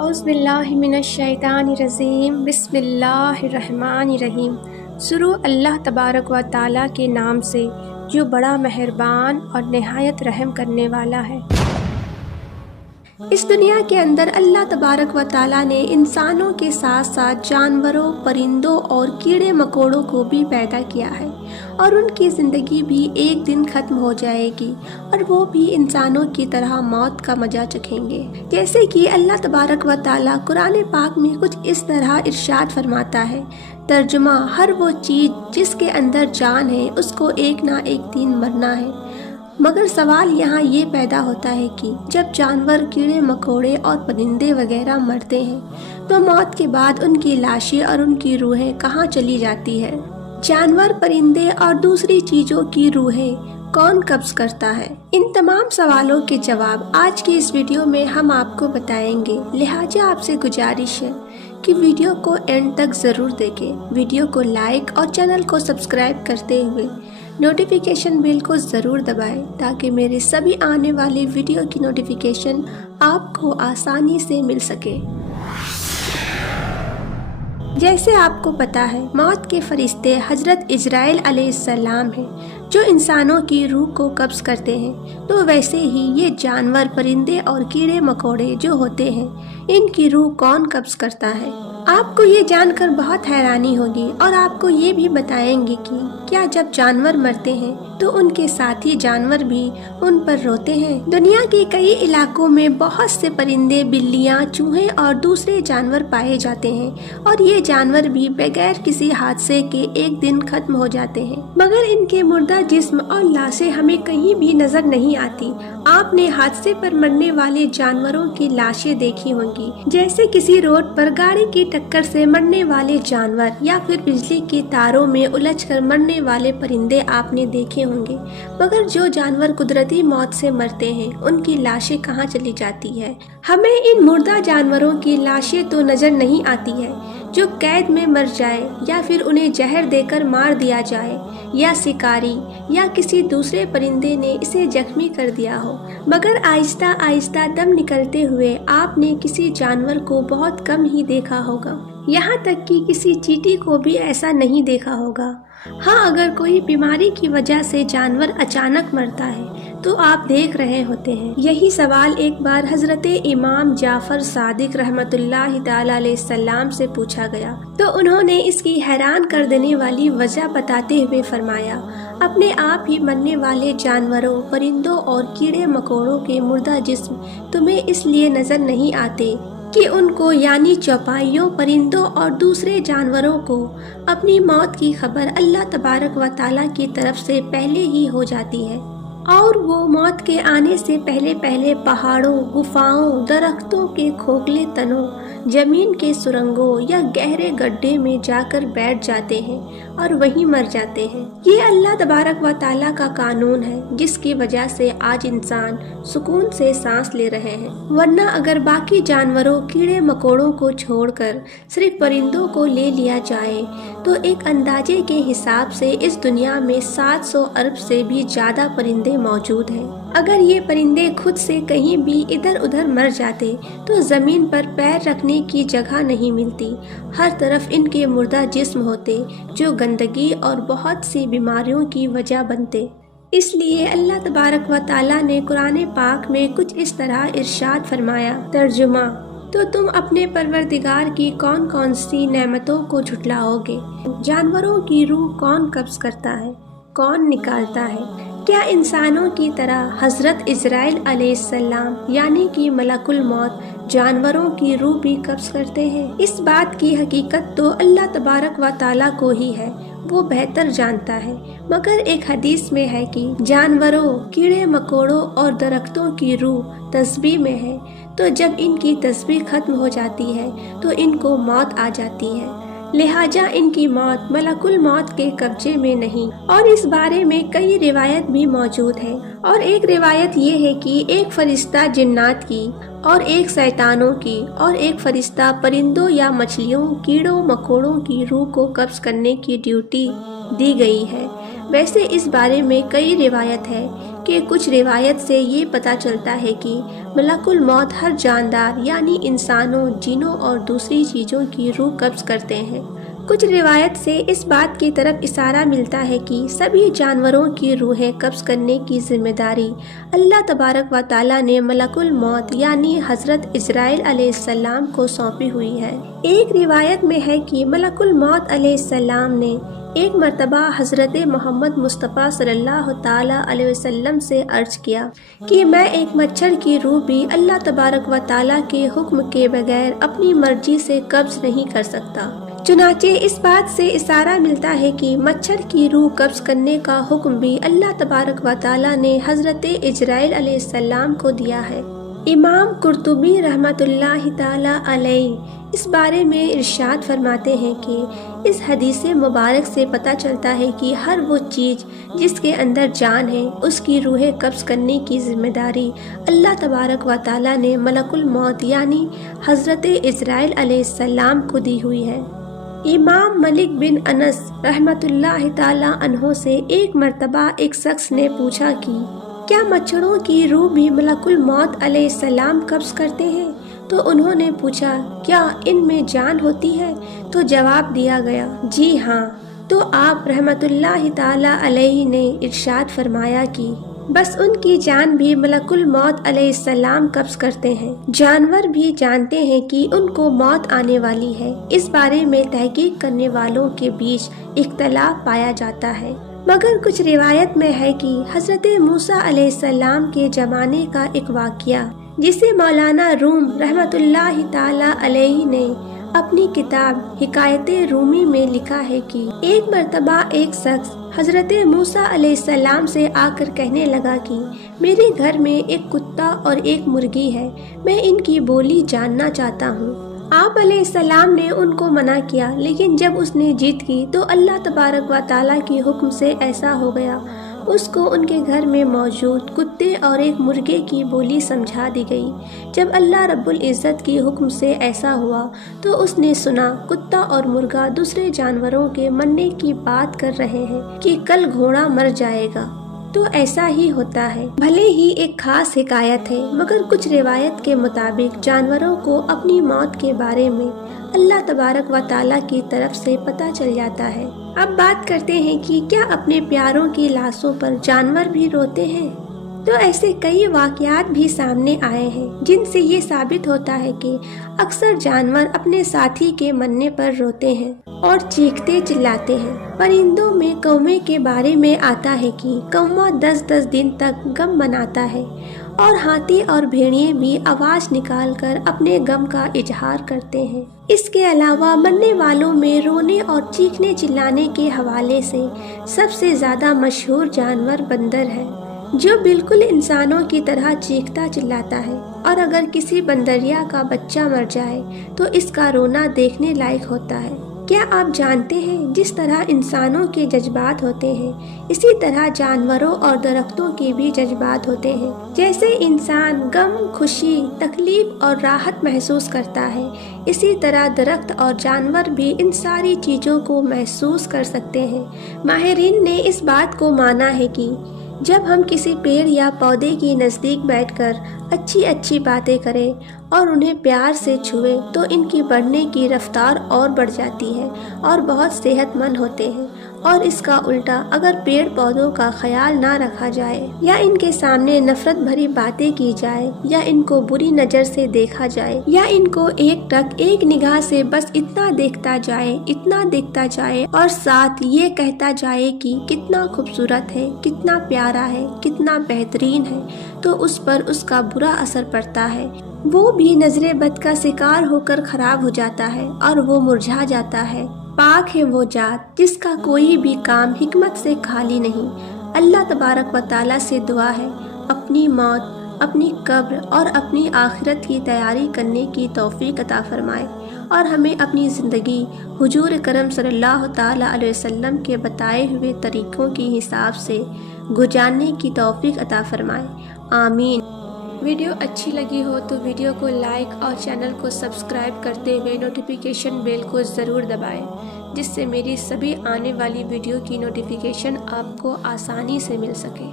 اعوذ باللہ من الشیطان الرجیم بسم اللہ الرحمن الرحیم۔ شروع اللہ تبارک و تعالیٰ کے نام سے جو بڑا مہربان اور نہایت رحم کرنے والا ہے۔ اس دنیا کے اندر اللہ تبارک و تعالیٰ نے انسانوں کے ساتھ ساتھ جانوروں، پرندوں اور کیڑے مکوڑوں کو بھی پیدا کیا ہے، اور ان کی زندگی بھی ایک دن ختم ہو جائے گی اور وہ بھی انسانوں کی طرح موت کا مزہ چکھیں گے۔ جیسے کہ اللہ تبارک و تعالیٰ قرآن پاک میں کچھ اس طرح ارشاد فرماتا ہے، ترجمہ: ہر وہ چیز جس کے اندر جان ہے اس کو ایک نہ ایک دن مرنا ہے۔ مگر سوال یہاں یہ پیدا ہوتا ہے کہ جب جانور، کیڑے مکوڑے اور پرندے وغیرہ مرتے ہیں تو موت کے بعد ان کی لاشیں اور ان کی روحیں کہاں چلی جاتی ہے؟ جانور، پرندے اور دوسری چیزوں کی روحیں کون قبض کرتا ہے؟ ان تمام سوالوں کے جواب آج کی اس ویڈیو میں ہم آپ کو بتائیں گے، لہٰذا آپ سے گزارش ہے کہ ویڈیو کو اینڈ تک ضرور دیکھیں۔ ویڈیو کو لائک اور چینل کو سبسکرائب کرتے ہوئے نوٹیفیکیشن بیل کو ضرور دبائیں تاکہ میرے سبھی آنے والے ویڈیو کی نوٹیفیکیشن آپ کو آسانی سے مل سکے۔ جیسے آپ کو پتا ہے، موت کے فرشتے حضرت عزرائیل علیہ السلام ہیں جو انسانوں کی روح کو قبض کرتے ہیں، تو ویسے ہی یہ جانور، پرندے اور کیڑے مکوڑے جو ہوتے ہیں، ان کی روح کون قبض کرتا ہے؟ آپ کو یہ جان کر بہت حیرانی ہوگی، اور آپ کو یہ بھی بتائیں گے کہ کیا جب جانور مرتے ہیں تو ان کے ساتھی جانور بھی ان پر روتے ہیں؟ دنیا کے کئی علاقوں میں بہت سے پرندے، بلیاں، چوہے اور دوسرے جانور پائے جاتے ہیں، اور یہ جانور بھی بغیر کسی حادثے کے ایک دن ختم ہو جاتے ہیں، مگر ان کے مردہ جسم اور لاشیں ہمیں کہیں بھی نظر نہیں آتی۔ آپ نے حادثے پر مرنے والے جانوروں کی لاشیں دیکھی ہوں گی، جیسے کسی روڈ پر گاڑی کی ٹکر سے مرنے والے جانور یا پھر بجلی کے تاروں میں الجھ کر مرنے والے پرندے آپ نے دیکھے ہوں گے، مگر جو جانور قدرتی موت سے مرتے ہیں ان کی لاشیں کہاں چلی جاتی ہے؟ ہمیں ان مردہ جانوروں کی لاشیں تو نظر نہیں آتی ہے جو قید میں مر جائے، یا پھر انہیں زہر دے کر مار دیا جائے، یا شکاری یا کسی دوسرے پرندے نے اسے زخمی کر دیا ہو، مگر آہستہ آہستہ دم نکلتے ہوئے آپ نے کسی جانور کو بہت کم ہی دیکھا ہوگا، یہاں تک کہ کسی چیٹی کو بھی ایسا نہیں دیکھا ہوگا۔ ہاں، اگر کوئی بیماری کی وجہ سے جانور اچانک مرتا ہے تو آپ دیکھ رہے ہوتے ہیں۔ یہی سوال ایک بار حضرت امام جعفر صادق رحمۃ اللہ تعالی علیہ السلام سے پوچھا گیا، تو انہوں نے اس کی حیران کر دینے والی وجہ بتاتے ہوئے فرمایا، اپنے آپ ہی مرنے والے جانوروں، پرندوں اور کیڑے مکوڑوں کے مردہ جسم تمہیں اس لیے نظر نہیں آتے کہ ان کو، یعنی چوپائیوں، پرندوں اور دوسرے جانوروں کو اپنی موت کی خبر اللہ تبارک و تعالیٰ کی طرف سے پہلے ہی ہو جاتی ہے، اور وہ موت کے آنے سے پہلے پہلے پہاڑوں، گفاؤں، درختوں کے کھوکھلے تنوں، زمین کے سرنگوں یا گہرے گڈھے میں جا کر بیٹھ جاتے ہیں اور وہیں مر جاتے ہیں۔ یہ اللہ تبارک و تعالیٰ کا قانون ہے، جس کی وجہ سے آج انسان سکون سے سانس لے رہے ہیں، ورنہ اگر باقی جانوروں، کیڑے مکوڑوں کو چھوڑ کر صرف پرندوں کو لے لیا جائے تو ایک اندازے کے حساب سے اس دنیا میں 700 ارب سے بھی زیادہ پرندے موجود ہیں۔ اگر یہ پرندے خود سے کہیں بھی ادھر ادھر مر جاتے تو زمین پر پیر رکھنے کی جگہ نہیں ملتی، ہر طرف ان کے مردہ جسم ہوتے جو گندگی اور بہت سی بیماریوں کی وجہ بنتے۔ اس لیے اللہ تبارک و تعالیٰ نے قرآن پاک میں کچھ اس طرح ارشاد فرمایا، ترجمہ: تو تم اپنے پروردگار کی کون کون سی نعمتوں کو جھٹلاؤ گے؟ جانوروں کی روح کون قبض کرتا ہے، کون نکالتا ہے؟ کیا انسانوں کی طرح حضرت عزرائیل علیہ السلام یعنی کہ ملک الموت جانوروں کی روح بھی قبض کرتے ہیں؟ اس بات کی حقیقت تو اللہ تبارک و تعالیٰ کو ہی ہے، وہ بہتر جانتا ہے، مگر ایک حدیث میں ہے کہ جانوروں، کیڑے مکوڑوں اور درختوں کی روح تسبیح میں ہے، تو جب ان کی تسبیح ختم ہو جاتی ہے تو ان کو موت آ جاتی ہے، لہٰذا ان کی موت ملک الموت کے قبضے میں نہیں۔ اور اس بارے میں کئی روایت بھی موجود ہیں، اور ایک روایت یہ ہے کہ ایک فرشتہ جنات کی اور ایک شیطانوں کی اور ایک فرشتہ پرندوں یا مچھلیوں، کیڑوں مکوڑوں کی روح کو قبض کرنے کی ڈیوٹی دی گئی ہے۔ ویسے اس بارے میں کئی روایت ہے کہ کہ کچھ روایت سے یہ پتہ چلتا ہے کہ ملک الموت ہر جاندار یعنی انسانوں، جنوں اور دوسری چیزوں کی روح قبض کرتے ہیں۔ کچھ روایت سے اس بات کی طرف اشارہ ملتا ہے کہ سبھی جانوروں کی روحیں قبض کرنے کی ذمہ داری اللہ تبارک و تعالیٰ نے ملک الموت یعنی حضرت عزرائیل علیہ السلام کو سونپی ہوئی ہے۔ ایک روایت میں ہے کہ ملک الموت علیہ السلام نے ایک مرتبہ حضرت محمد مصطفیٰ صلی اللہ تعالیٰ علیہ وسلم سے عرض کیا کہ میں ایک مچھر کی روح بھی اللہ تبارک و تعالیٰ کے حکم کے بغیر اپنی مرضی سے قبض نہیں کر سکتا۔ چنانچہ اس بات سے اشارہ ملتا ہے کہ مچھر کی روح قبض کرنے کا حکم بھی اللہ تبارک و تعالیٰ نے حضرت عزرائیل علیہ السلام کو دیا ہے۔ امام قرطبی رحمۃ اللہ تعالیٰ علیہ اس بارے میں ارشاد فرماتے ہیں کہ اس حدیث مبارک سے پتہ چلتا ہے کہ ہر وہ چیز جس کے اندر جان ہے اس کی روحیں قبض کرنے کی ذمہ داری اللہ تبارک و تعالیٰ نے ملک الموت یعنی حضرت عزرائیل علیہ السلام کو دی ہوئی ہے۔ امام مالک بن انس رحمۃ اللہ تعالیٰ عنہ سے ایک مرتبہ ایک شخص نے پوچھا کہ کیا مچھروں کی روح بھی ملک الموت علیہ السلام قبض کرتے ہیں؟ تو انہوں نے پوچھا کیا ان میں جان ہوتی ہے؟ تو جواب دیا گیا جی ہاں۔ تو آپ رحمۃ اللہ تعالیٰ علیہ نے ارشاد فرمایا کہ بس ان کی جان بھی ملک الموت علیہ السلام قبض کرتے ہیں۔ جانور بھی جانتے ہیں کہ ان کو موت آنے والی ہے۔ اس بارے میں تحقیق کرنے والوں کے بیچ اختلاف پایا جاتا ہے، مگر کچھ روایت میں ہے کہ حضرت موسیٰ علیہ السلام کے زمانے کا ایک واقعہ جسے مولانا روم رحمۃ اللہ تعالیٰ علیہ نے اپنی کتاب حکایت رومی میں لکھا ہے کہ ایک مرتبہ ایک شخص حضرت موسیٰ علیہ السلام سے آ کر کہنے لگا کہ میرے گھر میں ایک کتا اور ایک مرغی ہے، میں ان کی بولی جاننا چاہتا ہوں۔ آپ علیہ السلام نے ان کو منع کیا، لیکن جب اس نے ضد کی تو اللہ تبارک و تعالیٰ کے حکم سے ایسا ہو گیا، اس کو ان کے گھر میں موجود کتے اور ایک مرغے کی بولی سمجھا دی گئی۔ جب اللہ رب العزت کی حکم سے ایسا ہوا تو اس نے سنا کتا اور مرغا دوسرے جانوروں کے مرنے کی بات کر رہے ہیں کہ کل گھوڑا مر جائے گا، تو ایسا ہی ہوتا ہے۔ بھلے ہی ایک خاص حکایت ہے، مگر کچھ روایت کے مطابق جانوروں کو اپنی موت کے بارے میں اللہ تبارک و تعالیٰ کی طرف سے پتہ چل جاتا ہے۔ اب بات کرتے ہیں کہ کیا اپنے پیاروں کی لاشوں پر جانور بھی روتے ہیں؟ تو ایسے کئی واقعات بھی سامنے آئے ہیں جن سے یہ ثابت ہوتا ہے کہ اکثر جانور اپنے ساتھی کے مرنے پر روتے ہیں اور چیختے چلاتے ہیں۔ پرندوں میں کوے کے بارے میں آتا ہے کہ کوہ 10 دن تک غم مناتا ہے، اور ہاتھی اور بھیڑیے بھی آواز نکال کر اپنے غم کا اظہار کرتے ہیں۔ اس کے علاوہ مرنے والوں میں رونے اور چیخنے چلانے کے حوالے سے سب سے زیادہ مشہور جانور بندر ہے، جو بالکل انسانوں کی طرح چیختا چلاتا ہے، اور اگر کسی بندریا کا بچہ مر جائے تو اس کا رونا دیکھنے لائق ہوتا ہے۔ کیا آپ جانتے ہیں جس طرح انسانوں کے جذبات ہوتے ہیں اسی طرح جانوروں اور درختوں کے بھی جذبات ہوتے ہیں؟ جیسے انسان غم، خوشی، تکلیف اور راحت محسوس کرتا ہے، اسی طرح درخت اور جانور بھی ان ساری چیزوں کو محسوس کر سکتے ہیں۔ ماہرین نے اس بات کو مانا ہے کہ جب ہم کسی پیڑ یا پودے کے نزدیک بیٹھ کر اچھی باتیں کریں اور انہیں پیار سے چھوئیں تو ان کی بڑھنے کی رفتار اور بڑھ جاتی ہے اور بہت صحت مند ہوتے ہیں، اور اس کا الٹا اگر پیڑ پودوں کا خیال نہ رکھا جائے یا ان کے سامنے نفرت بھری باتیں کی جائے یا ان کو بری نظر سے دیکھا جائے یا ان کو ایک نگاہ سے بس اتنا دیکھتا جائے اور ساتھ یہ کہتا جائے کہ کتنا خوبصورت ہے، کتنا پیارا ہے، کتنا بہترین ہے، تو اس پر اس کا برا اثر پڑتا ہے۔ وہ بھی نظر بد کا شکار ہو کر خراب ہو جاتا ہے اور وہ مرجھا جاتا ہے۔ پاک ہے وہ ذات جس کا کوئی بھی کام حکمت سے خالی نہیں۔ اللہ تبارک و تعالیٰ سے دعا ہے اپنی موت، اپنی قبر اور اپنی آخرت کی تیاری کرنے کی توفیق عطا فرمائے، اور ہمیں اپنی زندگی حضور کرم صلی اللہ تعالیٰ علیہ وسلم کے بتائے ہوئے طریقوں کے حساب سے گزارنے کی توفیق عطا فرمائے، آمین۔ ویڈیو اچھی لگی ہو تو ویڈیو کو لائک اور چینل کو سبسکرائب کرتے ہوئے نوٹیفیکیشن بیل کو ضرور دبائیں، جس سے میری سبھی آنے والی ویڈیو کی نوٹیفیکیشن آپ کو آسانی سے مل سکے۔